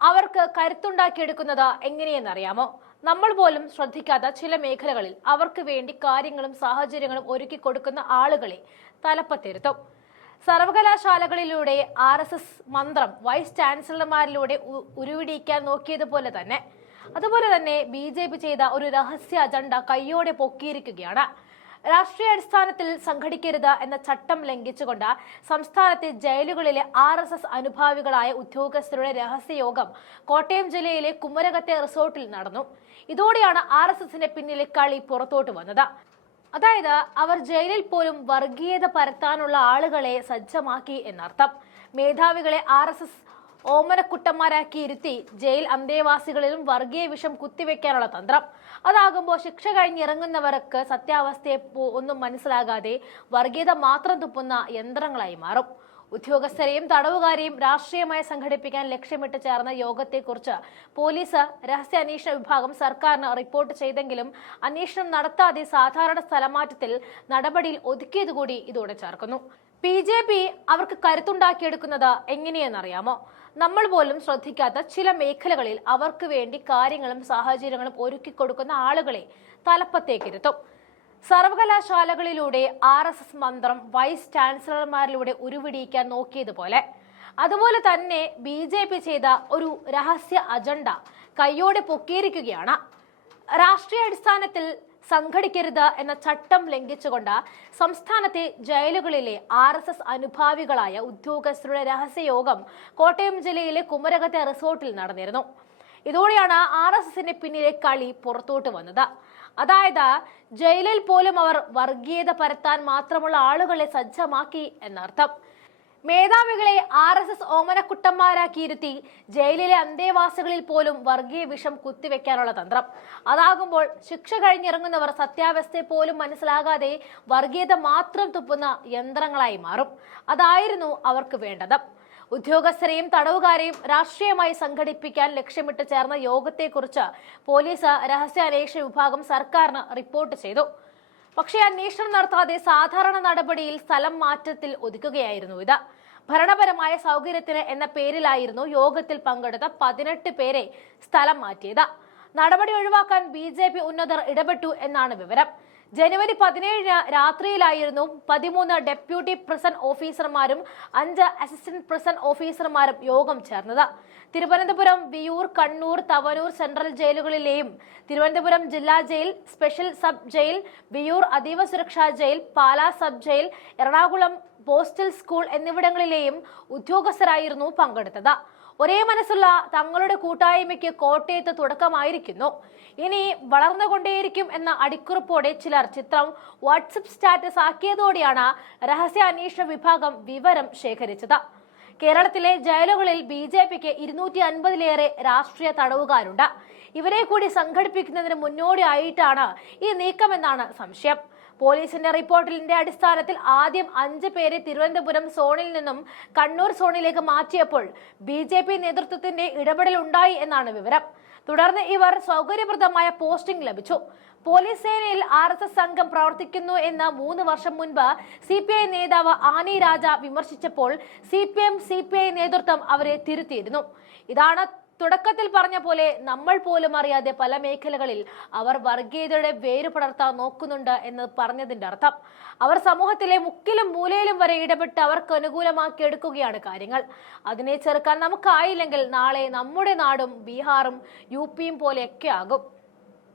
അവർക്ക് കരുത്തുണ്ടാക്കിയെടുക്കുന്നത് എങ്ങനെയെന്നറിയാമോ? നമ്മൾ പോലും ശ്രദ്ധിക്കാത്ത ചില മേഖലകളിൽ അവർക്ക് വേണ്ടി കാര്യങ്ങളും സാഹചര്യങ്ങളും ഒരുക്കി കൊടുക്കുന്ന ആളുകളെ തലപ്പത്തിരുത്തും. സർവകലാശാലകളിലൂടെ RSS മന്ത്രം വൈസ് ചാൻസലർമാരിലൂടെ ഉരുവിടിക്കാൻ നോക്കിയതുപോലെ തന്നെ അതുപോലെ തന്നെ BJP ചെയ്ത ഒരു രഹസ്യ അജണ്ട കയ്യോടെ പൊക്കിയിരിക്കുകയാണ്. രാഷ്ട്രീയ അടിസ്ഥാനത്തിൽ സംഘടിക്കരുത് എന്ന ചട്ടം ലംഘിച്ചുകൊണ്ട് സംസ്ഥാനത്തെ ജയിലുകളിലെ RSS അനുഭാവികളായ ഉദ്യോഗസ്ഥരുടെ രഹസ്യയോഗം കോട്ടയം ജില്ലയിലെ കുമരകത്തെ റിസോർട്ടിൽ നടന്നു. ഇതോടെയാണ് RSSന്റെ പിന്നിലെ കളി പുറത്തോട്ട് വന്നത്. അതായത് അവർ ജയിലിൽ പോലും വർഗീയത പരത്താനുള്ള ആളുകളെ സജ്ജമാക്കി എന്നർത്ഥം. മേധാവികളെ RSS ഓമനക്കുട്ടന്മാരാക്കി ഇരുത്തി ജയിൽ അന്തേവാസികളിലും വർഗീയ വിഷം കുത്തിവെക്കാനുള്ള തന്ത്രം. അതാകുമ്പോൾ ശിക്ഷ കഴിഞ്ഞിറങ്ങുന്നവർക്ക് സത്യാവസ്ഥയെ ഒന്നും മനസ്സിലാകാതെ വർഗീയത മാത്രം തുപ്പുന്ന യന്ത്രങ്ങളായി മാറും. ഉദ്യോഗസ്ഥരെയും തടവുകാരെയും രാഷ്ട്രീയമായി സംഘടിപ്പിക്കാൻ ലക്ഷ്യമിട്ട് ചേർന്ന യോഗത്തെക്കുറിച്ച് പോലീസ് രഹസ്യാന്വേഷണ വിഭാഗം സർക്കാരിന് റിപ്പോർട്ട് ചെയ്തെങ്കിലും അന്വേഷണം നടത്താതെ സാധാരണ സ്ഥലമാറ്റത്തിൽ നടപടിയിൽ ഒതുക്കിയതുകൂടി ഇതോടെ ചേർക്കുന്നു. BJP അവർക്ക് കരുത്തുണ്ടാക്കിയെടുക്കുന്നത് എങ്ങനെയെന്നറിയാമോ? നമ്മൾ പോലും ശ്രദ്ധിക്കാത്ത ചില മേഖലകളിൽ അവർക്ക് വേണ്ടി കാര്യങ്ങളും സാഹചര്യങ്ങളും ഒരുക്കി കൊടുക്കുന്ന ആളുകളെ തലപ്പത്തേക്കിരുത്തും. സർവകലാശാലകളിലൂടെ RSS മന്ത്രം വൈസ് ചാൻസലർമാരിലൂടെ ഉരുവിടിയിക്കാൻ നോക്കിയതുപോലെ അതുപോലെ തന്നെ BJP ചെയ്ത ഒരു രഹസ്യ അജണ്ട കയ്യോടെ പൊക്കിയിരിക്കുകയാണ്. രാഷ്ട്രീയ അടിസ്ഥാനത്തിൽ സംഘടിക്കരുത് എന്ന ചട്ടം ലംഘിച്ചുകൊണ്ട് സംസ്ഥാനത്തെ ജയിലുകളിലെ RSS അനുഭാവികളായ ഉദ്യോഗസ്ഥരുടെ രഹസ്യയോഗം കോട്ടയം ജില്ലയിലെ കുമരകത്തെ റിസോർട്ടിൽ നടന്നിരുന്നു. ഇതോടെയാണ് RSSന്റെ പിന്നിലെ കളി പുറത്തോട്ട് വന്നത്. അതായത് ജയിലിൽ പോലും അവർ വർഗീയത പരത്താൻ മാത്രമുള്ള ആളുകളെ സജ്ജമാക്കി എന്നർത്ഥം. മേധാവികളെ RSS ഓമനക്കുട്ടന്മാരാക്കിയിരുത്തി ജയിലിലെ അന്തേവാസികളിൽ പോലും വർഗീയ വിഷം കുത്തിവെക്കാനുള്ള തന്ത്രം. അതാകുമ്പോൾ ശിക്ഷ കഴിഞ്ഞിറങ്ങുന്നവർ സത്യാവസ്ഥയെ പോലും മനസ്സിലാകാതെ വർഗീയത മാത്രം തുപ്പുന്ന യന്ത്രങ്ങളായി മാറും. അതായിരുന്നു അവർക്ക് വേണ്ടത്. ഉദ്യോഗസ്ഥരെയും തടവുകാരെയും രാഷ്ട്രീയമായി സംഘടിപ്പിക്കാൻ ലക്ഷ്യമിട്ട് ചേർന്ന യോഗത്തെക്കുറിച്ച് പോലീസ് രഹസ്യാന്വേഷണ വിഭാഗം സർക്കാരിന് റിപ്പോർട്ട് ചെയ്തു. പക്ഷേ അന്വേഷണം നടത്താതെ സാധാരണ നടപടിയിൽ സ്ഥലം മാറ്റത്തിൽ ഒതുക്കുകയായിരുന്നു ഇത്. ഭരണപരമായ സൗകര്യത്തിന് എന്ന പേരിലായിരുന്നു യോഗത്തിൽ പങ്കെടുത്ത 18 പേരെ സ്ഥലം മാറ്റിയത്. നടപടി ഒഴിവാക്കാൻ BJP ഉന്നതർ ഇടപെട്ടു എന്നാണ് വിവരം. ജനുവരി 17 രാത്രിയിലായിരുന്നു 13 ഡെപ്യൂട്ടി പ്രിസൺ ഓഫീസർമാരും 5 അസിസ്റ്റന്റ് പ്രിസൺ ഓഫീസർമാരും യോഗം ചേർന്നത്. തിരുവനന്തപുരം, വിയൂർ, കണ്ണൂർ, തവനൂർ സെൻട്രൽ ജയിലുകളിലെയും തിരുവനന്തപുരം ജില്ലാ ജയിൽ, സ്പെഷ്യൽ സബ് ജയിൽ, വിയൂർ അതീവ സുരക്ഷാ ജയിൽ, പാലാ സബ് ജയിൽ, എറണാകുളം പോസ്റ്റൽ സ്കൂൾ എന്നിവിടങ്ങളിലെയും ഉദ്യോഗസ്ഥരായിരുന്നു പങ്കെടുത്തത്. ഒരേ മനസ്സുള്ള തങ്ങളുടെ കൂട്ടായ്മയ്ക്ക് കോട്ടയത്ത് തുടക്കമായിരിക്കുന്നു. ഇനി വളർന്നുകൊണ്ടേയിരിക്കും എന്ന അടിക്കുറിപ്പോടെ ചിലർ ചിത്രം വാട്സപ്പ് സ്റ്റാറ്റസ് ആക്കിയതോടെയാണ് രഹസ്യാന്വേഷണ വിഭാഗം വിവരം ശേഖരിച്ചത്. കേരളത്തിലെ ജയിലുകളിൽ BJPക്ക് 250-ലേറെ രാഷ്ട്രീയ തടവുകാരുണ്ട്. ഇവരെ കൂടി സംഘടിപ്പിക്കുന്നതിന് മുന്നോടിയായിട്ടാണ് ഈ നീക്കമെന്നാണ് സംശയം. പോലീസിന്റെ റിപ്പോർട്ടിന്റെ അടിസ്ഥാനത്തിൽ ആദ്യം 5 പേരെ തിരുവനന്തപുരം സോണിൽ നിന്നും കണ്ണൂർ സോണിലേക്ക് മാറ്റിയപ്പോൾ BJP നേതൃത്വത്തിന്റെ ഇടപെടൽ ഉണ്ടായി എന്നാണ് വിവരം. തുടർന്ന് ഇവർ സൗകര്യപ്രദമായ പോസ്റ്റിംഗ് ലഭിച്ചു. പോലീസ് സേനയിൽ RSS സംഘം പ്രവർത്തിക്കുന്നു എന്ന് 3 വർഷം മുൻപ് CPI നേതാവ് ആനി രാജ വിമർശിച്ചപ്പോൾ CPI നേതൃത്വം അവരെ തിരുത്തിയിരുന്നു. ഇതാണ് തുടക്കത്തിൽ പറഞ്ഞ പോലെ നമ്മൾ പോലും അറിയാതെ പല മേഖലകളിൽ അവർ വർഗീയതയുടെ വേര് പടർത്താൻ നോക്കുന്നുണ്ട് എന്ന് പറഞ്ഞതിന്റെ അർത്ഥം. അവർ സമൂഹത്തിലെ മുക്കിലും മൂലയിലും വരെ ഇടപെട്ട് അവർക്ക് അനുകൂലമാക്കി എടുക്കുകയാണ് കാര്യങ്ങൾ. അതിനെ ചെറുക്കാൻ നമുക്കായില്ലെങ്കിൽ നാളെ നമ്മുടെ നാടും ബീഹാറും UPയും പോലെയൊക്കെ ആകും.